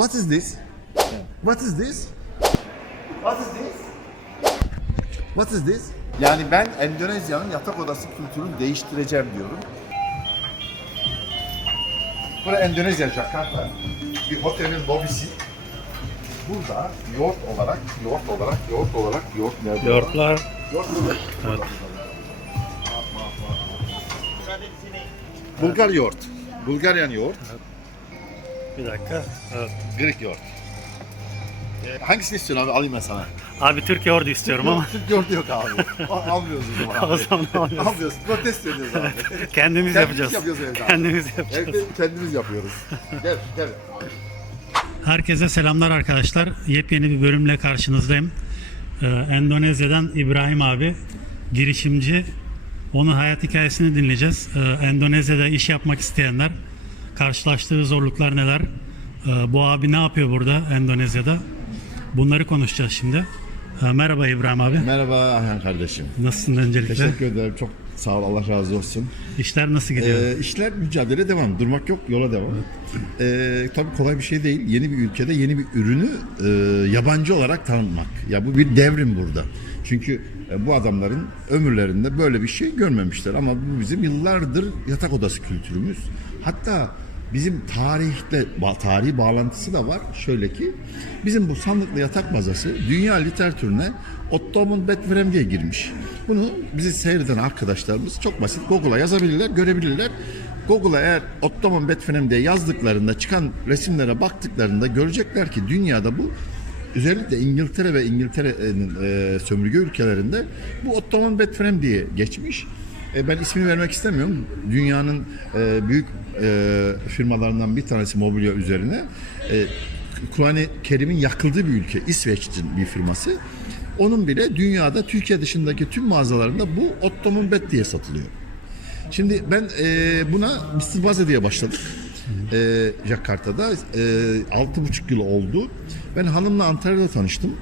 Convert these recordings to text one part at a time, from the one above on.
What is this? What is this? What is this? What is this? Yani ben Endonezya'nın yatak odası kültürünü değiştireceğim diyorum. Burası Endonezya, Jakarta. Bir otelin lobisi. Burada yoğurt olarak nerede? Yoğurtlar. Yoğurt burada. Evet. Bulgar yoğurt. Bulgaryan yoğurt. Bir dakika. Evet. Greek yoğurt. Hangisini istiyorsun abi? Alayım ben sana. Abi Türk yoğurdu istiyorum ama Türk yoğurdu yok abi. Almıyoruz o zaman abi. o zaman alıyoruz. Almıyoruz. Protesto ediyoruz abi. Kendimiz yapacağız. yapıyoruz evde abi. Kendimiz yapacağız. Evde kendimiz yapıyoruz. Gel. Herkese selamlar arkadaşlar. Yepyeni bir bölümle karşınızdayım. Endonezya'dan İbrahim abi, girişimci. Onun hayat hikayesini dinleyeceğiz. Endonezya'da iş yapmak isteyenler, karşılaştığı zorluklar neler? Bu abi ne yapıyor burada Endonezya'da? Bunları konuşacağız şimdi. Merhaba İbrahim abi. Merhaba Ayhan kardeşim. Nasılsın öncelikle? Teşekkür ederim. Çok sağ ol. Allah razı olsun. İşler nasıl gidiyor? İşler mücadele devam. Durmak yok. Yola devam. Tabii kolay bir şey değil. Yeni bir ülkede yeni bir ürünü yabancı olarak tanıtmak. Ya bu bir devrim burada. Çünkü bu adamların ömürlerinde böyle bir şey görmemişler. Ama bu bizim yıllardır yatak odası kültürümüz. Hatta bizim tarihi bağlantısı da var. Şöyle ki bizim bu sandıklı yatak bazası dünya literatürüne Ottoman bed frame diye girmiş. Bunu bizi seyreden arkadaşlarımız çok basit Google'a yazabilirler, görebilirler. Google'a eğer Ottoman bed frame diye yazdıklarında çıkan resimlere baktıklarında görecekler ki dünyada bu özellikle İngiltere ve İngiltere'nin sömürge ülkelerinde bu Ottoman bed frame diye geçmiş. Ben ismini vermek istemiyorum. Dünyanın büyük firmalarından bir tanesi mobilya üzerine. Kur'an-ı Kerim'in yakıldığı bir ülke. İsveç'in bir firması. Onun bile dünyada Türkiye dışındaki tüm mağazalarında bu Ottoman bed diye satılıyor. Şimdi ben buna Mr. Baze diye başladık. Jakarta'da 6,5 yıl oldu. Ben hanımla Antalya'da tanıştım.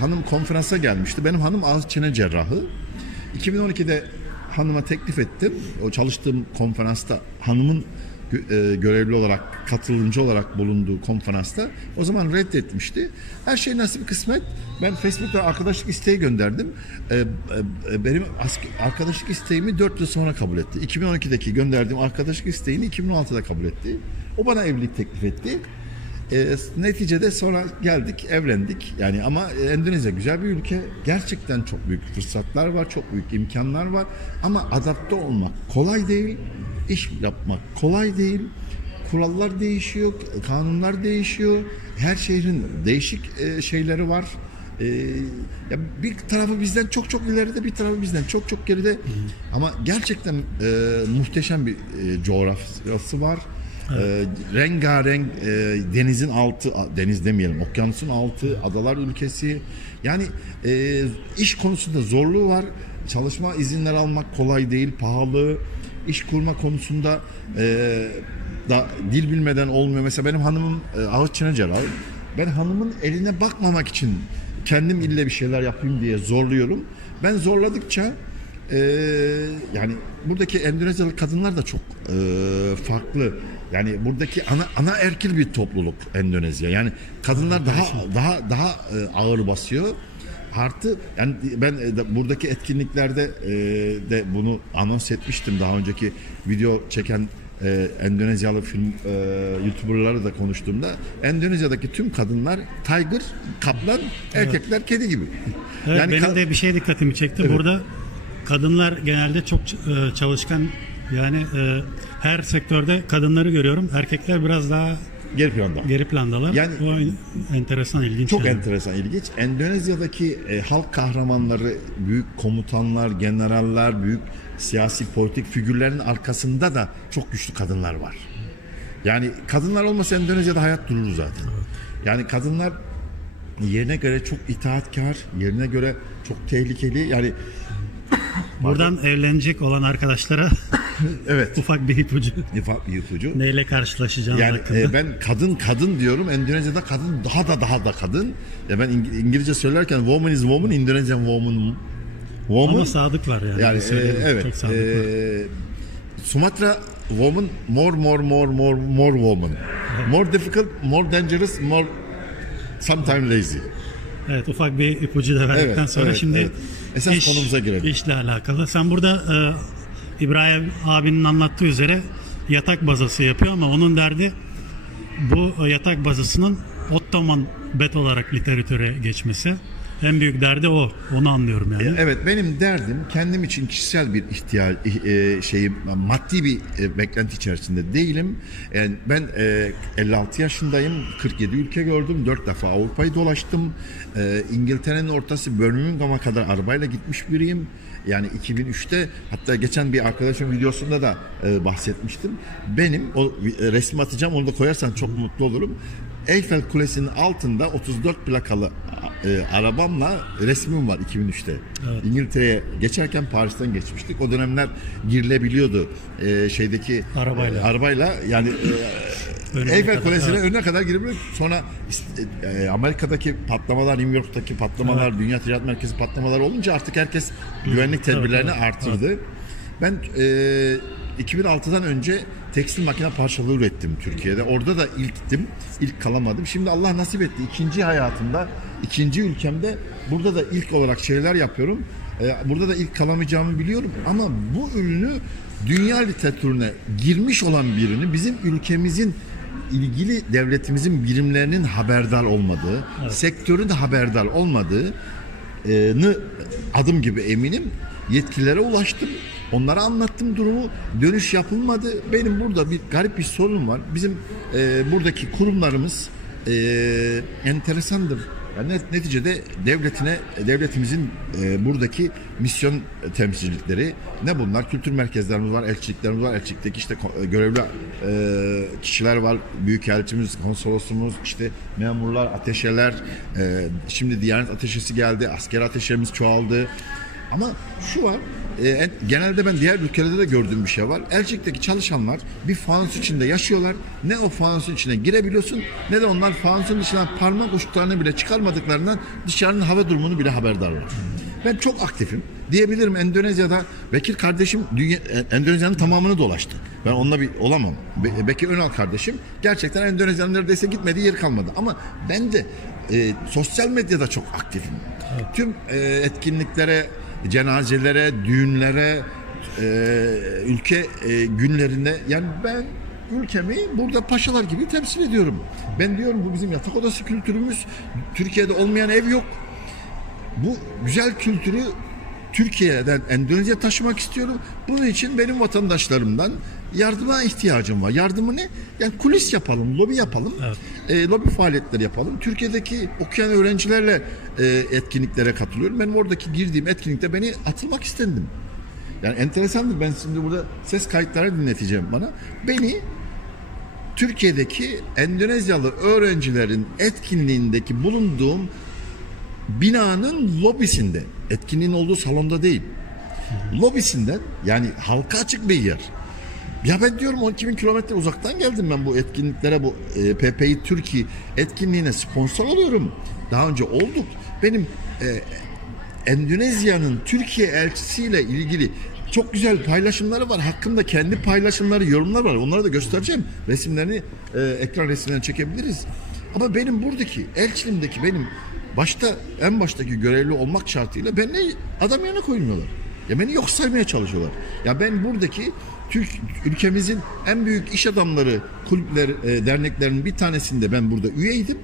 Hanım konferansa gelmişti. Benim hanım ağız çene cerrahı. 2012'de hanıma teklif ettim. O çalıştığım konferansta hanımın görevli olarak, katılımcı olarak bulunduğu konferansta o zaman reddetmişti. Her şey nasip kısmet. Ben Facebook'ta arkadaşlık isteği gönderdim. Benim arkadaşlık isteğimi 4 yıl sonra kabul etti. 2012'deki gönderdiğim arkadaşlık isteğini 2016'da kabul etti. O bana evlilik teklif etti. Neticede sonra geldik, evlendik. Yani ama Endonezya güzel bir ülke. Gerçekten çok büyük fırsatlar var, çok büyük imkanlar var. Ama adapte olmak kolay değil. İş yapmak kolay değil. Kurallar değişiyor, kanunlar değişiyor. Her şehrin değişik şeyleri var. Ya bir tarafı bizden çok çok ileride, bir tarafı bizden çok çok geride. Ama gerçekten muhteşem bir coğrafyası var. Rengarenk denizin altı, deniz demeyelim, okyanusun altı, adalar ülkesi. Yani iş konusunda zorluğu var. Çalışma izinleri almak kolay değil, pahalı. İş kurma konusunda da dil bilmeden olmuyor. Mesela benim hanımım ağız çene cerrahı. Ben hanımın eline bakmamak için kendim ille bir şeyler yapayım diye zorluyorum. Ben zorladıkça yani buradaki Endonezyalı kadınlar da çok farklı. Yani buradaki ana erkil bir topluluk Endonezya. Yani kadınlar daha ağır basıyor. Artı yani ben buradaki etkinliklerde de bunu anons etmiştim. Daha önceki video çeken Endonezyalı film YouTuber'ları da konuştuğumda Endonezya'daki tüm kadınlar tiger, kaplan, erkekler kedi gibi. Evet, yani benim de bir şey dikkatimi çekti. Evet. Burada kadınlar genelde çok çalışkan. Yani her sektörde kadınları görüyorum. Erkekler biraz daha geri plandalar. Yani o enteresan, ilginç. Çok enteresan, ilginç. Endonezya'daki halk kahramanları, büyük komutanlar, generaller, büyük siyasi politik figürlerin arkasında da çok güçlü kadınlar var. Yani kadınlar olmasa Endonezya'da hayat durur zaten. Yani kadınlar yerine göre çok itaatkar, yerine göre çok tehlikeli. Yani buradan evlenecek olan arkadaşlara evet. ufak bir ipucu. Bir ipucu. Neyle karşılaşacağım yani hakkında. ben kadın diyorum. Endonezya'da kadın daha da kadın. Ya ben İngilizce söylerken woman is woman, Indonesian woman. Ama sadık var yani. Yani evet. Çok sadık var. Sumatra woman more woman. More difficult, more dangerous, more sometimes lazy. Evet, ufak bir ipucu da verdikten Evet, sonra evet, şimdi evet. Esas konumuza girelim. işle alakalı. Sen burada İbrahim abinin anlattığı üzere yatak bazası yapıyor ama onun derdi bu yatak bazasının Ottoman bed olarak literatüre geçmesi. En büyük derdi o. Onu anlıyorum yani. Evet, benim derdim kendim için kişisel bir ihtiyaç maddi bir beklenti içerisinde değilim. Yani ben 56 yaşındayım. 47 ülke gördüm. 4 defa Avrupa'yı dolaştım. İngiltere'nin ortası Birmingham'a kadar arabayla gitmiş biriyim. Yani 2003'te, hatta geçen bir arkadaşım videosunda da bahsetmiştim. Benim o resmi atacağım, onu da koyarsan çok mutlu olurum. Eiffel Kulesi'nin altında 34 plakalı arabamla resmim var 2003'te. Evet. İngiltere'ye geçerken Paris'ten geçmiştik. O dönemler girilebiliyordu şeydeki arabayla yani Eiffel Kulesi'ne önüne kadar girebiliyor. Sonra Amerika'daki patlamalar, New York'taki patlamalar, Dünya Ticaret Merkezi patlamalar olunca artık herkes güvenlik tedbirlerini artırdı. Ben 2006'dan önce tekstil makine parçaları ürettim Türkiye'de. Orada da ilktim. İlk kalamadım. Şimdi Allah nasip etti. İkinci hayatımda, ikinci ülkemde burada da ilk olarak şeyler yapıyorum. Burada da ilk kalamayacağımı biliyorum. Ama bu ürünü dünya literatürüne girmiş olan bir ürünü bizim ülkemizin ilgili devletimizin birimlerinin haberdar olmadığı, sektörün de haberdar olmadığını adım gibi eminim. Yetkililere ulaştım. Onlara anlattım durumu. Dönüş yapılmadı. Benim burada bir garip bir sorun var. Bizim buradaki kurumlarımız enteresandır. Yani neticede devletimizin buradaki misyon temsilcilikleri ne bunlar? Kültür merkezlerimiz var, elçiliklerimiz var. Elçilikteki işte görevli kişiler var. Büyükelçimiz, konsolosumuz, işte memurlar, ateşeler. Şimdi Diyanet Ateşesi geldi. Asker ateşemiz çoğaldı. Ama şu var, genelde ben diğer ülkelerde de gördüğüm bir şey var. Elçilikteki çalışanlar bir fanus içinde yaşıyorlar. Ne o fanusun içine girebiliyorsun ne de onlar fanusun dışından parmak uçlarını bile çıkarmadıklarından dışarının hava durumunu bile haberdarlar. Ben çok aktifim. Diyebilirim, Endonezya'da Bekir kardeşim Endonezya'nın tamamını dolaştı. Ben onunla bir olamam. Bekir Önal kardeşim gerçekten Endonezya'nın neredeyse gitmediği yer kalmadı. Ama ben de sosyal medyada çok aktifim. Evet. Tüm etkinliklere, cenazelere, düğünlere, ülke günlerinde, yani ben ülkemi burada paşalar gibi temsil ediyorum. Ben diyorum bu bizim yatak odası kültürümüz. Türkiye'de olmayan ev yok. Bu güzel kültürü Türkiye'den Endonezya'ya taşımak istiyorum. Bunun için benim vatandaşlarımdan yardıma ihtiyacım var. Yardımı ne? Yani kulis yapalım, lobi yapalım. Evet. Lobi faaliyetleri yapalım. Türkiye'deki okuyan öğrencilerle etkinliklere katılıyorum. Benim oradaki girdiğim etkinlikte beni atılmak istendim. Yani enteresandır. Ben şimdi burada ses kayıtları dinleteceğim bana. Beni Türkiye'deki Endonezyalı öğrencilerin etkinliğindeki bulunduğum binanın lobisinde, etkinliğin olduğu salonda değil, lobisinden, yani halka açık bir yer. Ya ben diyorum 12.000 kilometre uzaktan geldim ben bu etkinliklere, bu PPI Türkiye etkinliğine sponsor oluyorum. Daha önce olduk. Benim Endonezya'nın Türkiye elçisiyle ilgili çok güzel paylaşımları var. Hakkında kendi paylaşımları, yorumlar var. Onları da göstereceğim. Resimlerini, ekran resimlerini çekebiliriz. Ama benim buradaki elçiliğimdeki benim en baştaki görevli olmak şartıyla beni adam yerine koymuyorlar. Ya beni yok saymaya çalışıyorlar. Ya ben buradaki ülkemizin en büyük iş adamları kulüpler, derneklerinin bir tanesinde ben burada üyeydim.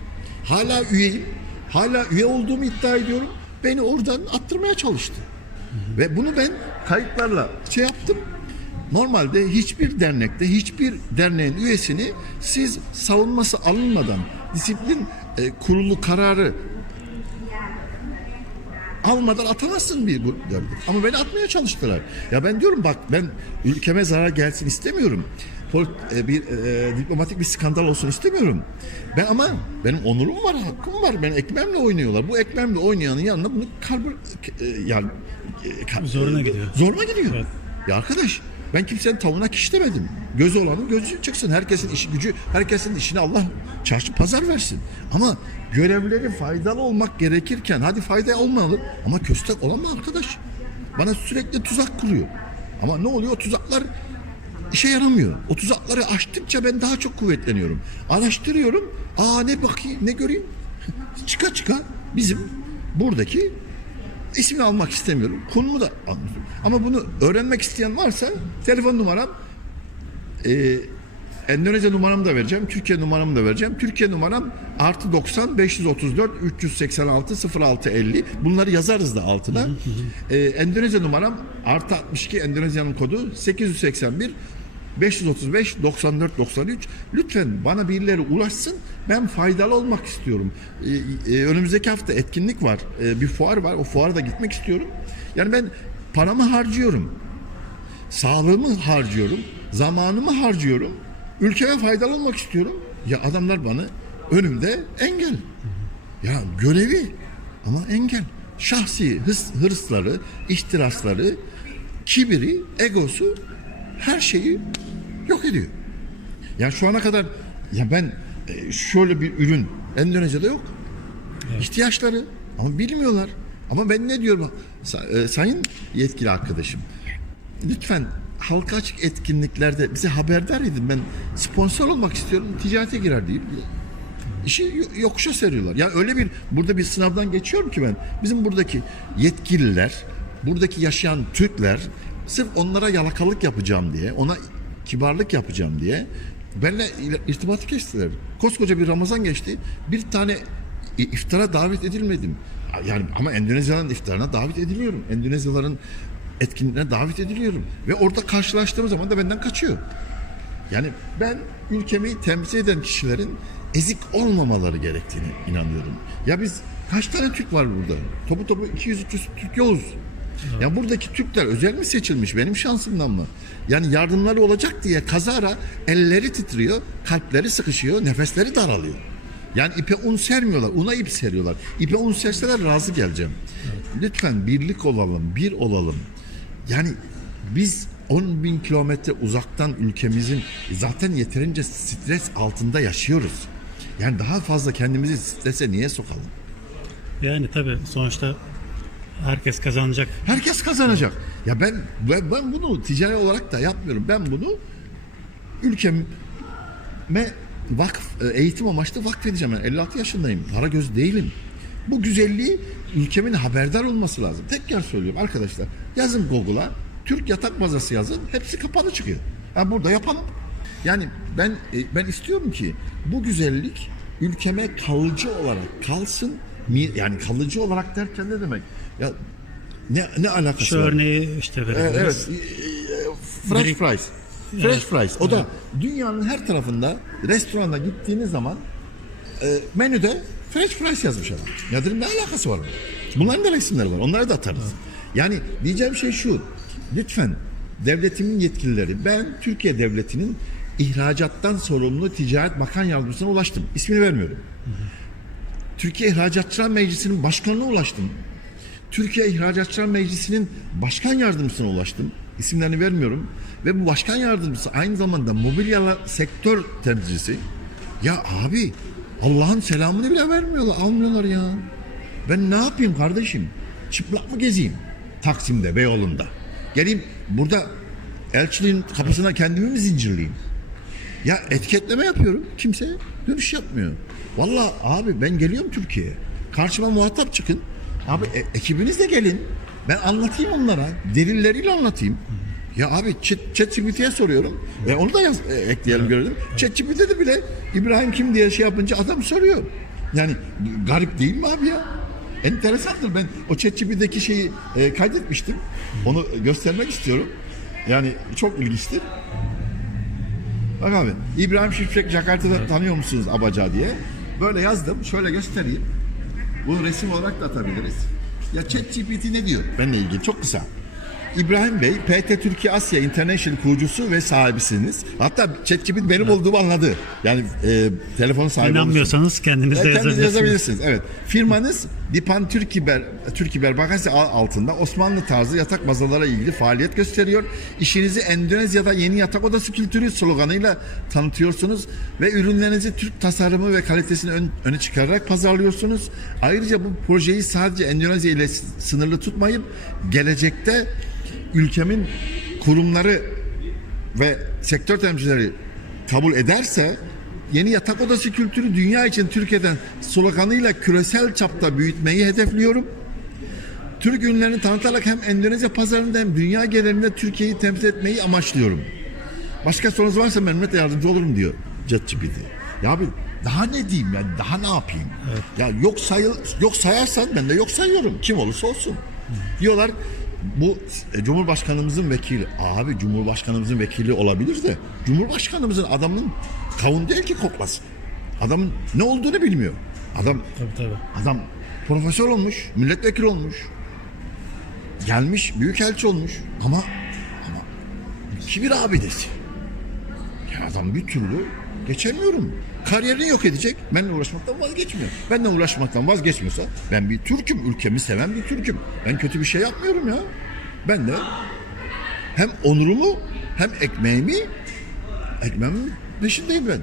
Hala üyeyim. Hala üye olduğumu iddia ediyorum. Beni oradan attırmaya çalıştı. Ve bunu ben kayıtlarla yaptım. Normalde hiçbir dernekte, hiçbir derneğin üyesini siz savunması alınmadan disiplin kurulu kararı almadan atamazsın bir dernek. Ama beni atmaya çalıştılar. Ya ben diyorum bak, ben ülkeme zarar gelsin istemiyorum. Diplomatik bir skandal olsun istemiyorum. Ama benim onurum var, hakkım var. Ben ekmeğimle oynuyorlar. Bu ekmeğimle oynayanın yanına bunu zoruna gidiyor. Zoruna gidiyor. Evet. Ya arkadaş, ben kimsenin tavuğuna kiş demedim. Gözü olanın gözü çıksın. Herkesin işi gücü, herkesin işine Allah çarşı pazar versin. Ama görevleri faydalı olmak gerekirken hadi fayda olmalı ama köstek olamaz arkadaş. Bana sürekli tuzak kuruyor. Ama ne oluyor? O tuzaklar işe yaramıyor. 36'ları aştıkça ben daha çok kuvvetleniyorum. Araştırıyorum. Ne bakayım, ne göreyim? Çıka çıka bizim buradaki ismini almak istemiyorum. Konumu da anlatıyorum. Ama bunu öğrenmek isteyen varsa telefon numaram, Endonezya numaramı da vereceğim. Türkiye numaramı da vereceğim. Türkiye numaram +90 534 386 06 50. Bunları yazarız da altına. Endonezya numaram +62, Endonezya'nın kodu 881 535 94 93. Lütfen bana birileri ulaşsın. Ben faydalı olmak istiyorum. Önümüzdeki hafta etkinlik var. Bir fuar var. O fuara da gitmek istiyorum. Yani ben paramı harcıyorum. Sağlığımı harcıyorum. Zamanımı harcıyorum. Ülkeme faydalı olmak istiyorum. Ya adamlar bana önümde engel. Ya görevi ama engel. Şahsi hırsları, ihtirasları, kibiri, egosu her şeyi yok ediyor. Yani şu ana kadar ya ben şöyle bir ürün Endonezya'da yok. Evet. İhtiyaçları ama bilmiyorlar. Ama ben ne diyorum? Sayın yetkili arkadaşım, lütfen halka açık etkinliklerde bize haberdar edin. Ben sponsor olmak istiyorum. Ticarete girer deyip işi yokuşa seriyorlar. Yani öyle bir burada bir sınavdan geçiyorum ki ben. Bizim buradaki yetkililer, buradaki yaşayan Türkler sırf onlara yalakalık yapacağım diye, ona kibarlık yapacağım diye benimle irtibatı kestiler. Koskoca bir Ramazan geçti. Bir tane iftara davet edilmedim. Yani ama Endonezya'nın iftarına davet ediliyorum. Endonezyalıların etkinliğine davet ediliyorum. Ve orada karşılaştığım zaman da benden kaçıyor. Yani ben ülkemi temsil eden kişilerin ezik olmamaları gerektiğini inanıyorum. Ya biz kaç tane Türk var burada? Topu 200-300 Türk yoluz. Evet. Ya buradaki Türkler özel mi seçilmiş benim şansımdan mı? Yani yardımları olacak diye kazara elleri titriyor, kalpleri sıkışıyor, nefesleri daralıyor. Yani ipe un sermiyorlar, una ip seriyorlar. İpe un serseler razı geleceğim. Evet. Lütfen birlik olalım, bir olalım. Yani biz 10.000 kilometre uzaktan ülkemizin zaten yeterince stres altında yaşıyoruz. Yani daha fazla kendimizi strese niye sokalım? Yani tabii sonuçta herkes kazanacak. Herkes kazanacak. Ya ben bunu ticari olarak da yapmıyorum. Ben bunu ülkeme eğitim amaçlı vakfedeceğim. Ben 56 yaşındayım. Para göz değilim. Bu güzelliği ülkemin haberdar olması lazım. Tekrar söylüyorum arkadaşlar. Yazın Google'a Türk yatak mazası yazın. Hepsi kapalı çıkıyor. Yani burada yapalım. Yani ben istiyorum ki bu güzellik ülkeme kalıcı olarak kalsın. Yani kalıcı olarak derken ne demek? Ya ne alakası şu var? Şu örneği işte verebiliriz. Evet. Fresh fries. Fresh fries. O da dünyanın her tarafında restorana gittiğiniz zaman menüde Fresh fries yazmış adam. Ya dedim ne alakası var? Bunların da resimleri var. Onları da atarız. Evet. Yani diyeceğim şey şu. Lütfen devletimin yetkilileri, ben Türkiye Devleti'nin ihracattan sorumlu Ticaret Bakan Yardımcısına ulaştım. İsmini vermiyorum. Hı hı. Türkiye İhracatçılar Meclisi'nin başkanına ulaştım. Türkiye İhracatçılar Meclisi'nin başkan yardımcısına ulaştım. İsimlerini vermiyorum. Ve bu başkan yardımcısı aynı zamanda mobilya sektör temsilcisi. Ya abi Allah'ın selamını bile vermiyorlar, almıyorlar ya. Ben ne yapayım kardeşim? Çıplak mı gezeyim? Taksim'de, Beyoğlu'nda. Geleyim burada elçiliğin kapısına kendimi mi zincirleyeyim? Ya etiketleme yapıyorum. Kimse dönüş yapmıyor. Vallahi abi ben geliyorum Türkiye'ye. Karşıma muhatap çıkın. Abi ekibiniz de gelin. Ben anlatayım onlara. Delilleriyle anlatayım. Ya abi ChatGPT'ye soruyorum. Onu da ekleyelim görelim. ChatGPT'de bile İbrahim kim diye şey yapınca adam soruyor. Yani garip değil mi abi ya? Enteresandır. Ben o ChatGPT'deki şeyi kaydetmiştim. Onu göstermek istiyorum. Yani çok ilginçtir. Bak abi, İbrahim Şifrek Jakarta'da tanıyor musunuz Abaca diye. Böyle yazdım. Şöyle göstereyim. Bunu resim olarak da atabiliriz. Ya ChatGPT ne diyor? Benimle ilgili çok kısa. İbrahim Bey, PT Türkiye Asya International kurucusu ve sahibisiniz. Hatta ChatGPT benim olduğumu anladı. Yani telefonun sahibi İnanmıyorsanız kendiniz de yazabilirsiniz. Evet. Firmanız Dipan Türkiber Bakası altında Osmanlı tarzı yatak masalara ilgili faaliyet gösteriyor. İşinizi Endonezya'da yeni yatak odası kültürü sloganıyla tanıtıyorsunuz ve ürünlerinizi Türk tasarımı ve kalitesini öne çıkararak pazarlıyorsunuz. Ayrıca bu projeyi sadece Endonezya ile sınırlı tutmayıp gelecekte ülkemin kurumları ve sektör temsilcileri kabul ederse yeni yatak odası kültürü dünya için Türkiye'den sloganıyla küresel çapta büyütmeyi hedefliyorum. Türk ürünlerini tanıtarak hem Endonezya pazarında hem dünya genelinde Türkiye'yi temsil etmeyi amaçlıyorum. Başka sorunuz varsa memnuniyetle yardımcı olurum diyor ChatGPT. Ya abi daha ne diyeyim yani, daha ne yapayım? Evet. Ya yok sayarsan ben de yok sayıyorum. Kim olursa olsun. Diyorlar bu Cumhurbaşkanımızın vekili. Abi Cumhurbaşkanımızın vekili olabilir de Cumhurbaşkanımızın adamın kavun değil ki koklasın. Adamın ne olduğunu bilmiyor. Adam profesör olmuş, milletvekili olmuş. Gelmiş, büyükelçi olmuş ama kibir abidesi. Ya adam bir türlü geçemiyorum. Kariyerini yok edecek. Benimle uğraşmaktan vazgeçmiyor. Benimle uğraşmaktan vazgeçmiyorsa ben bir Türk'üm. Ülkemi seven bir Türk'üm. Ben kötü bir şey yapmıyorum ya. Ben de hem onurumu hem ekmeğimin peşindeyim ben.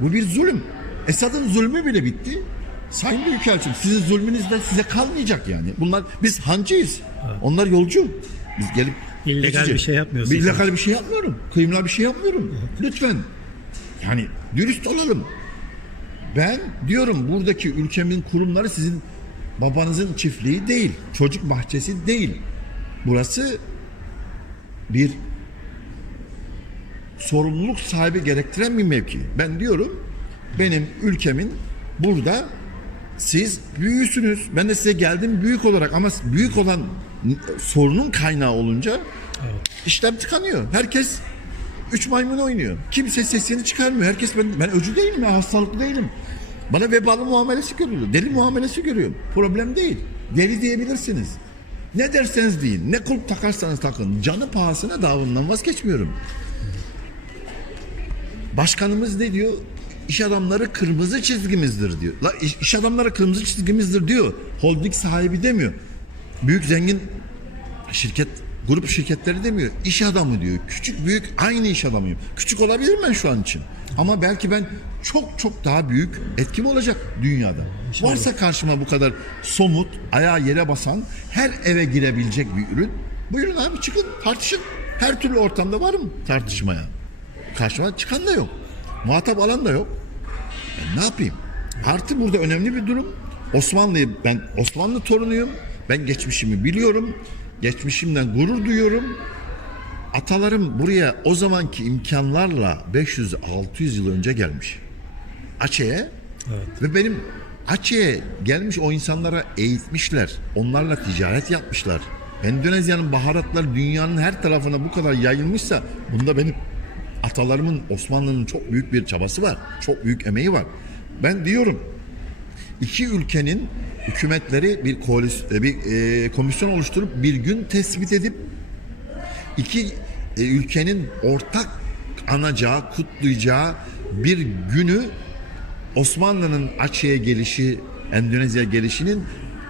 Bu bir zulüm. Esad'ın zulmü bile bitti. Sayın Büyükelçim sizin zulmünüzden size kalmayacak yani. Biz hancıyız. Evet. Onlar yolcu. Biz gelip illegal bir şey yapmıyorsun. İllegal bir şey yapmıyorum. Kıyımlı bir şey yapmıyorum. Evet. Lütfen. Yani dürüst olalım. Ben diyorum buradaki ülkemin kurumları sizin babanızın çiftliği değil. Çocuk bahçesi değil. Burası bir sorumluluk sahibi gerektiren bir mevki. Ben diyorum benim ülkemin burada siz büyüğüsünüz. Ben de size geldim büyük olarak ama büyük olan sorunun kaynağı olunca işlem tıkanıyor. Herkes 3 maymun oynuyor. Kimse sesini çıkarmıyor. Herkes ben öcü değilim ya, hastalıklı değilim. Bana vebalı muamelesi görüyor. Deli muamelesi görüyorum. Problem değil. Deli diyebilirsiniz. Ne derseniz deyin. Ne kulp takarsanız takın. Canı pahasına davamdan vazgeçmiyorum. Başkanımız ne diyor? İş adamları kırmızı çizgimizdir diyor. İş adamları kırmızı çizgimizdir diyor. Holding sahibi demiyor. Büyük zengin grup şirketleri demiyor. İş adamı diyor. Küçük büyük aynı iş adamıyım. Küçük olabilirim ben şu an için. Ama belki ben çok daha büyük etkim olacak dünyada. İnşallah. Varsa karşıma bu kadar somut, ayağı yere basan, her eve girebilecek bir ürün. Buyurun abi çıkın tartışın. Her türlü ortamda varım tartışmaya. Karşıma çıkan da yok. Muhatap alan da yok. Ben ne yapayım? Artı burada önemli bir durum. Ben Osmanlı torunuyum. Ben geçmişimi biliyorum. Geçmişimden gurur duyuyorum. Atalarım buraya o zamanki imkanlarla 500-600 yıl önce gelmiş. Aceh'e. Evet. Ve benim Aceh'e gelmiş o insanlara eğitmişler. Onlarla ticaret yapmışlar. Endonezya'nın baharatları dünyanın her tarafına bu kadar yayılmışsa bunda benim atalarımın, Osmanlı'nın çok büyük bir çabası var. Çok büyük emeği var. Ben diyorum iki ülkenin hükümetleri bir komisyon oluşturup bir gün tespit edip iki ülkenin ortak anacağı, kutlayacağı bir günü Osmanlı'nın Aceh'e gelişi, Endonezya gelişinin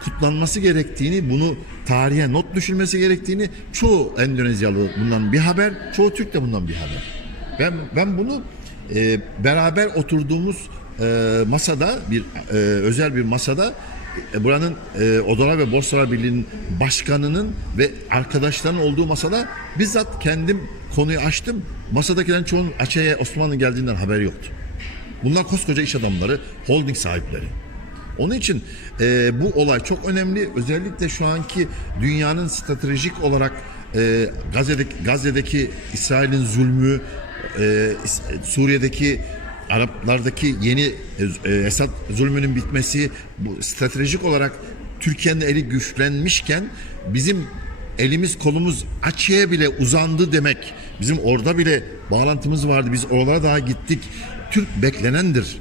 kutlanması gerektiğini, bunu tarihe not düşülmesi gerektiğini çoğu Endonezyalı bundan bir haber, çoğu Türk de bundan bir haber. Ben bunu beraber oturduğumuz masada özel bir masada buranın Odalar ve Borsalar Birliği'nin başkanının ve arkadaşlarının olduğu masada bizzat kendim konuyu açtım. Masadakilerin çoğunun Aceh'e Osmanlı geldiğinden haberi yoktu. Bunlar koskoca iş adamları, holding sahipleri. Onun için bu olay çok önemli. Özellikle şu anki dünyanın stratejik olarak Gazze'deki İsrail'in zulmü, Suriye'deki Araplardaki yeni Esad zulmünün bitmesi, bu stratejik olarak Türkiye'nin eli güçlenmişken bizim elimiz kolumuz Aceh'e bile uzandı demek. Bizim orada bile bağlantımız vardı. Biz oralara daha gittik. Türk beklenendir.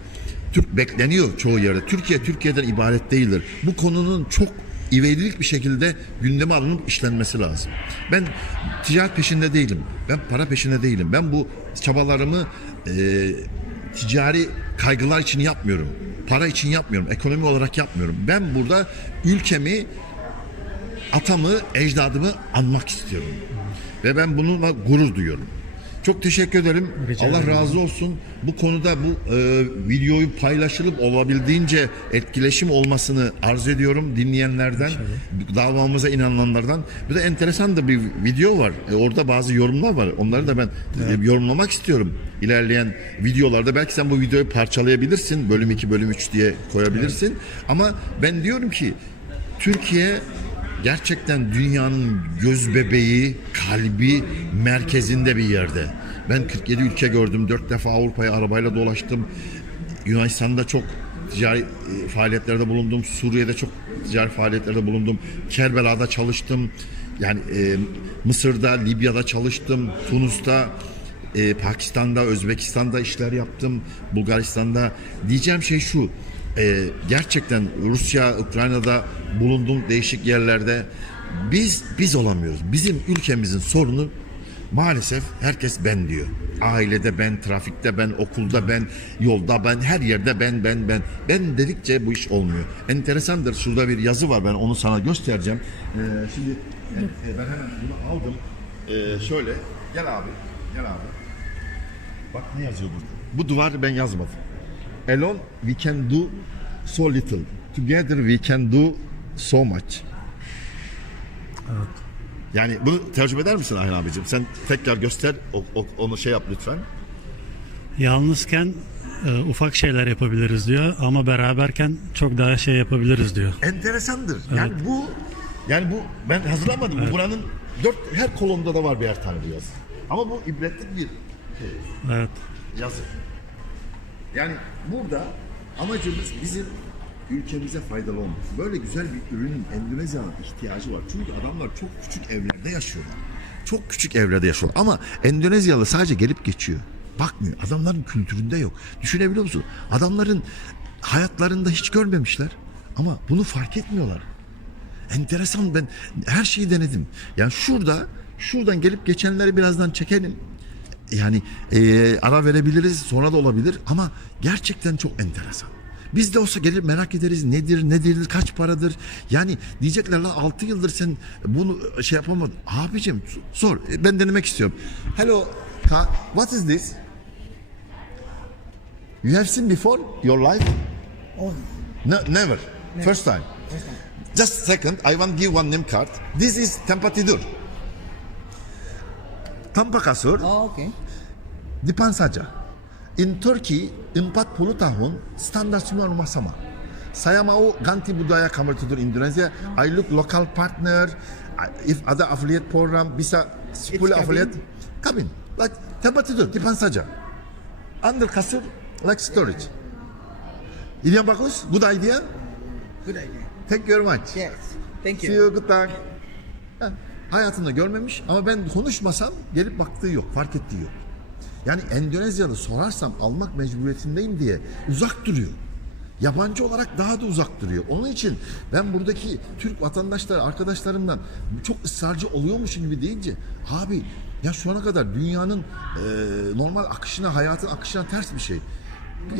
Türk bekleniyor çoğu yerde. Türkiye'den ibaret değildir. Bu konunun çok ivedilik bir şekilde gündeme alınıp işlenmesi lazım. Ben ticaret peşinde değilim. Ben para peşinde değilim. Ben bu çabalarımı ticari kaygılar için yapmıyorum. Para için yapmıyorum. Ekonomi olarak yapmıyorum. Ben burada ülkemi, atamı, ecdadımı anmak istiyorum. Ve ben bununla gurur duyuyorum. Çok teşekkür ederim. Rica Allah ederim. razı olsun. Bu konuda bu videoyu paylaşılıp olabildiğince etkileşim olmasını arz ediyorum dinleyenlerden, davamıza inananlardan. Bir de enteresan da bir video var. Orada bazı yorumlar var. Onları da ben yorumlamak istiyorum. İlerleyen videolarda belki sen bu videoyu parçalayabilirsin. Bölüm 2, bölüm 3 diye koyabilirsin. Ama ben diyorum ki Türkiye gerçekten dünyanın göz bebeği, kalbi merkezinde bir yerde. Ben 47 ülke gördüm. 4 defa Avrupa'ya arabayla dolaştım. Yunanistan'da çok ticari faaliyetlerde bulundum. Suriye'de çok ticari faaliyetlerde bulundum. Kerbela'da çalıştım. Yani Mısır'da, Libya'da çalıştım. Tunus'ta, Pakistan'da, Özbekistan'da işler yaptım. Bulgaristan'da. Diyeceğim şey şu. Gerçekten Rusya, Ukrayna'da bulundum değişik yerlerde. Biz olamıyoruz. Bizim ülkemizin sorunu maalesef herkes ben diyor. Ailede ben, trafikte ben, okulda ben, yolda ben, her yerde ben. Ben dedikçe bu iş olmuyor. Enteresandır. Şurada bir yazı var. Ben onu sana göstereceğim. Şimdi ben hemen bunu aldım. Şöyle. Gel abi. Bak ne yazıyor burada. Bu duvar ben yazmadım. Alone we can do so little. Together we can do so much. Evet. Yani bunu tercüme eder misin Ayhan abicim? Sen tekrar göster, onu şey yap lütfen. Yalnızken ufak şeyler yapabiliriz diyor ama beraberken çok daha şey yapabiliriz diyor. Enteresandır. Yani bu ben hazırlamadım. Bu buranın her kolonda da var birer tane bu yazı. Ama bu ibretlik bir Evet. yazı. Yani burada amacımız bizim ülkemize faydalı olmak. Böyle güzel bir ürünün Endonezya'nın ihtiyacı var. Çünkü adamlar çok küçük evlerde yaşıyorlar. Çok küçük evlerde yaşıyorlar. Ama Endonezyalı sadece gelip geçiyor. Bakmıyor. Adamların kültüründe yok. Düşünebiliyor musun? Adamların hayatlarında hiç görmemişler. Ama bunu fark etmiyorlar. Enteresan, ben her şeyi denedim. Yani şuradan gelip geçenleri birazdan çekelim. Yani ara verebiliriz, sonra da olabilir ama gerçekten çok enteresan. Biz de olsa gelir merak ederiz, nedir, kaç paradır. Yani diyecekler la 6 yıldır sen bunu şey yapamadın. Abicim sor, ben denemek istiyorum. Hello, what is this? You have seen before your life? Oh, No, never. First time. Just second, I want to give one name card. This is Tempat Tidur. Tanpa kasur. oh, okay. Dipan saja. In Turkey, 40 tahun standar semua rumah sama. Saya mau ganti budaya kamu tidur Indonesia. I look local partner. If ada affiliate program bisa 10 cabin? affiliate. Cabin. Like tempat tidur, dipan saja. Under kasur, like storage. İdeal bagus, good idea. Good idea. Thank you very much. Yes. Thank See you. you, good luck. Hayatında görmemiş ama ben konuşmasam gelip baktığı yok, fark ettiği yok. Yani Endonezyalı sorarsam almak mecburiyetindeyim diye uzak duruyor. Yabancı olarak daha da uzak duruyor. Onun için ben buradaki Türk vatandaşlar, arkadaşlarımdan çok ısrarcı oluyormuşum gibi deyince abi ya şu ana kadar dünyanın normal akışına, hayatın akışına ters bir şey.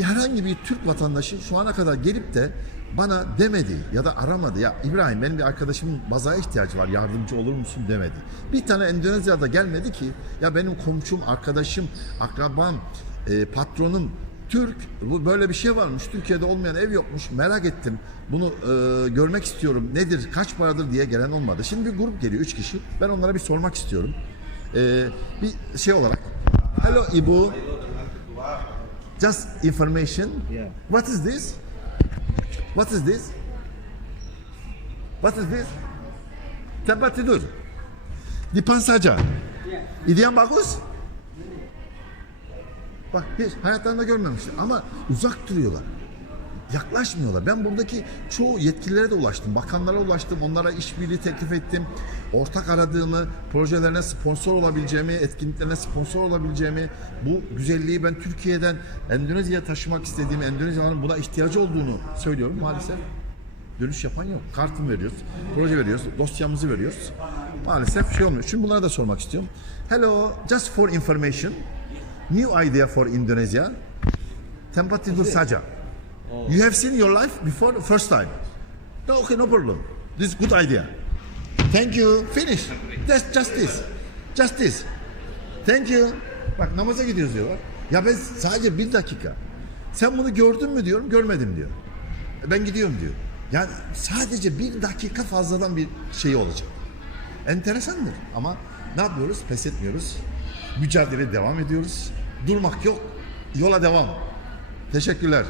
Herhangi bir Türk vatandaşı şu ana kadar gelip de bana demedi ya da aramadı. Ya İbrahim, benim bir arkadaşımın bazaya ihtiyacı var, yardımcı olur musun demedi. Bir tane Endonezya'da gelmedi ki ya benim komşum, arkadaşım, akrabam, patronum Türk, bu böyle bir şey varmış, Türkiye'de olmayan ev yokmuş, merak ettim, bunu görmek istiyorum, nedir, kaç paradır diye gelen olmadı. Şimdi bir grup geliyor, 3 kişi, ben onlara bir sormak istiyorum. Bir şey olarak, hello İbu, just information, Yeah. what is this? What is this? What is this? Tempat tidur. Dipan saja. İdeal bagus. Bak hiç hayatlarında görmemişler ama uzak duruyorlar. Yaklaşmıyorlar. Ben buradaki çoğu yetkililere de ulaştım. Bakanlara ulaştım. Onlara işbirliği teklif ettim. Ortak aradığımı, projelerine sponsor olabileceğimi, etkinliklerine sponsor olabileceğimi, bu güzelliği ben Türkiye'den Endonezya'ya taşımak istediğimi, Endonezyalıların buna ihtiyacı olduğunu söylüyorum. Maalesef dönüş yapan yok. Kartımı veriyoruz, proje veriyoruz, dosyamızı veriyoruz. Maalesef şey olmuyor. Şimdi bunlara da sormak istiyorum. Hello, just for information. New idea for Indonesia. Tempat tidur saja. You have seen your life before, first time. No, okay, no problem. This is good idea. Thank you. Finish. Just this. Just this. Thank you. Bak namaza gidiyoruz diyorlar. Ya ben sadece 1 dakika. Sen bunu gördün mü diyorum, görmedim diyor. Ben gidiyorum diyor. Yani sadece 1 dakika fazladan bir şey olacak. Enteresandır ama ne yapıyoruz? Pes etmiyoruz. Mücadeleye devam ediyoruz. Durmak yok. Yola devam. Teşekkürler.